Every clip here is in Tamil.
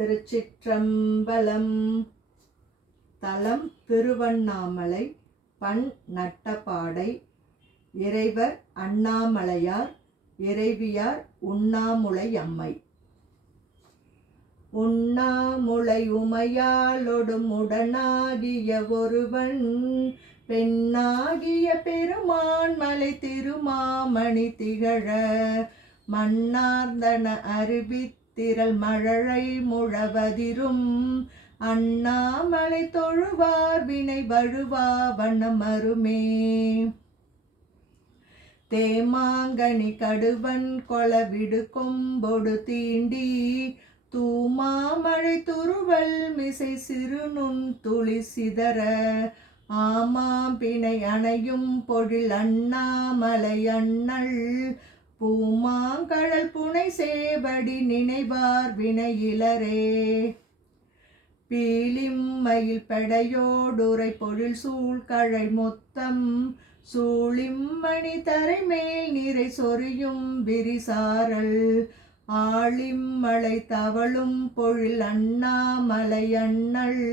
திருச்சிற்றம்பலம். தலம் திருவண்ணாமலை. பண் நட்டபாடை. இறைவர் அண்ணாமலையார். இறைவியார் உண்ணாமுலையம்மை. உண்ணாமுலை உமையாளொடும் உடனாகிய ஒருவன் பெண்ணாகிய பெருமான் மலை திருமாமணி திகழ மன்னார்ந்தன அருவித்திரள் மழலை முழவதிரும் அண்ணாமலை தொழுவார் வினை வழுவா வண்ணமருமே. தேமாங்கனி கடுவன் கொளவிடு கொம்பொடு தீண்டி தூமாமழை துருவல் மிசை சிறுநுண் துளி சிதற ஆமாம் பிணை அணையும் பொழில் அண்ணாமலை அண்ணல் பூமாங்கழல் புனை சேவடி நினைவார் வினையிலரே. பீலிம்மயில் பெடையோடுரை பொழில் சூழ்கழை மொத்தம் சூழிம்மணி தரைமேல் நிறை சொரியும் விரிசாரல் ஆழிம்மழை தவழும் பொழில் அண்ணாமலை அண்ணல்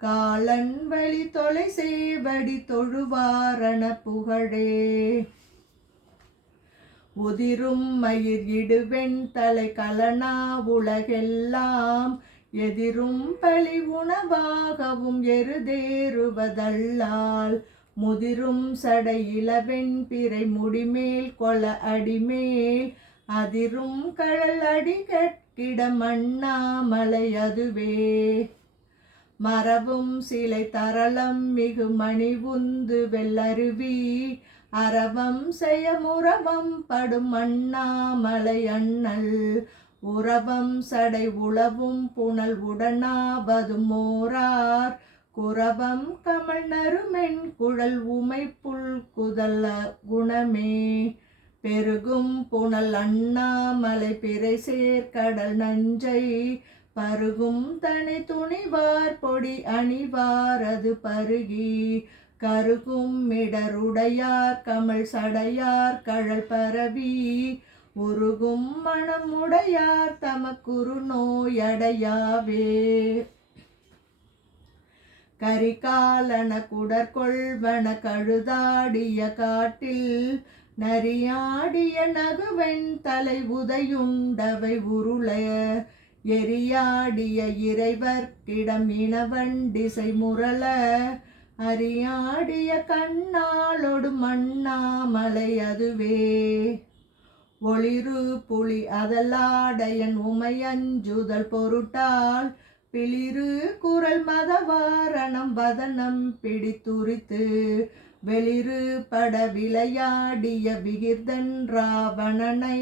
காலன் வழி தொலை சேவடி தொழுவாரண புகழே. உதிரும் மயிர் இடுவெண் தலை கலனா உலகெல்லாம் எதிரும் பழி உணவாகவும் எருதேறுவதல்லால் முதிரும் சடை இளவெண் பிறை முடிமேல் கொள அடிமேல் அதிரும் கழல் அடி கட்கிட அண்ணாமலை அதுவே. மரபும் சிலை தரளம் மிகு மணி உந்து வெள்ளருவி அரவம் செய்ய முரவம் படும் அண்ணாமலை அண்ணல் உரவம் சடை உளவும் புனல் உடனாவது மோரார் குரவம் கமல் நறுமென் குழல் உமை புல் குதல குணமே. பெருகும் புனல் அண்ணாமலை பிறை சேர்க்கடல் நஞ்சை பருகும் தனி துணிவார் பொடி அணிவாரது பருகி கருகும் மிடருடையார் கமல் சடையார் கழல் பரவி உருகும் மனமுடையார் தமக்குரு நோயடையாவே. கரிகாலன குடற்கொள்வன கழுதாடிய காட்டில் நரியாடிய நகுவெண் தலை உதையுண்டவை உருள எரியாடிய இறைவர்க்கிடம் இனவண்டிசை முரள அரியாடிய கண்ணாளொடு அண்ணாமலை அதுவே. ஒளிரு புலி அதலாடையன் உமையஞ்சுதல் பொருட்டால் பிளிரு குரல் மதவாரணம் வதனம் பிடித்துரித்து வெளிரு பட விளையாடிய விகிர்தன் ராவணனை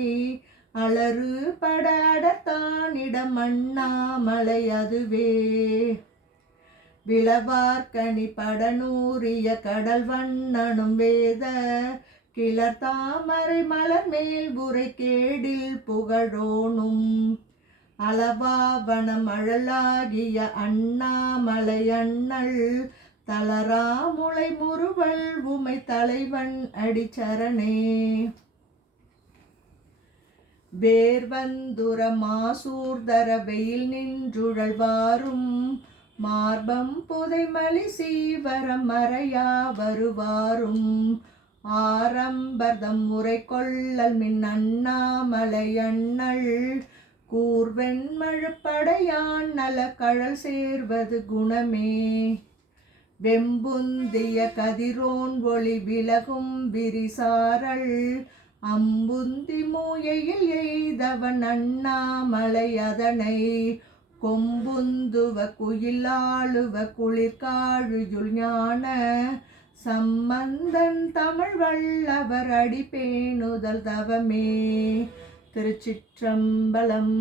அலறு பட அடத்தானிடம் அண்ணாமலை அதுவே. விளவார்கனி படனூரிய கடல் வண்ணனும் வேத கிளர் தாமரை மலர் மேல் உரை கேடில் புகழோனும் அளவாவனம் அழலாகிய அண்ணாமலை அண்ணல் தளராமுலை முறுவல் உமை தலைவன் அடிச்சரணே. வேர்வந்துர மாசூர்தர வெயில் நின்றுழல்வாரும் மார்பம் புதைமலி சீவரம் மறையா வருவாரும் ஆரம்பதம் முறை கொள்ளல் மின் அண்ணாமலை அண்ணல் கூர்வெண்மழு படையான் நல கழல் சேர்வது குணமே. வெம்புந்திய கதிரோன் ஒளி விலகும் விரிசாரல் அம்புந்தி மூயையில் எய்தவன் அண்ணாமலை அதனை கொம்புந்துவ குயிலாளுவ குளிர்காழியுள் ஞான சம்பந்தன் தமிழ் வல்லவர் அடி பேணுதல் தவமே. திருச்சிற்றம்பலம்.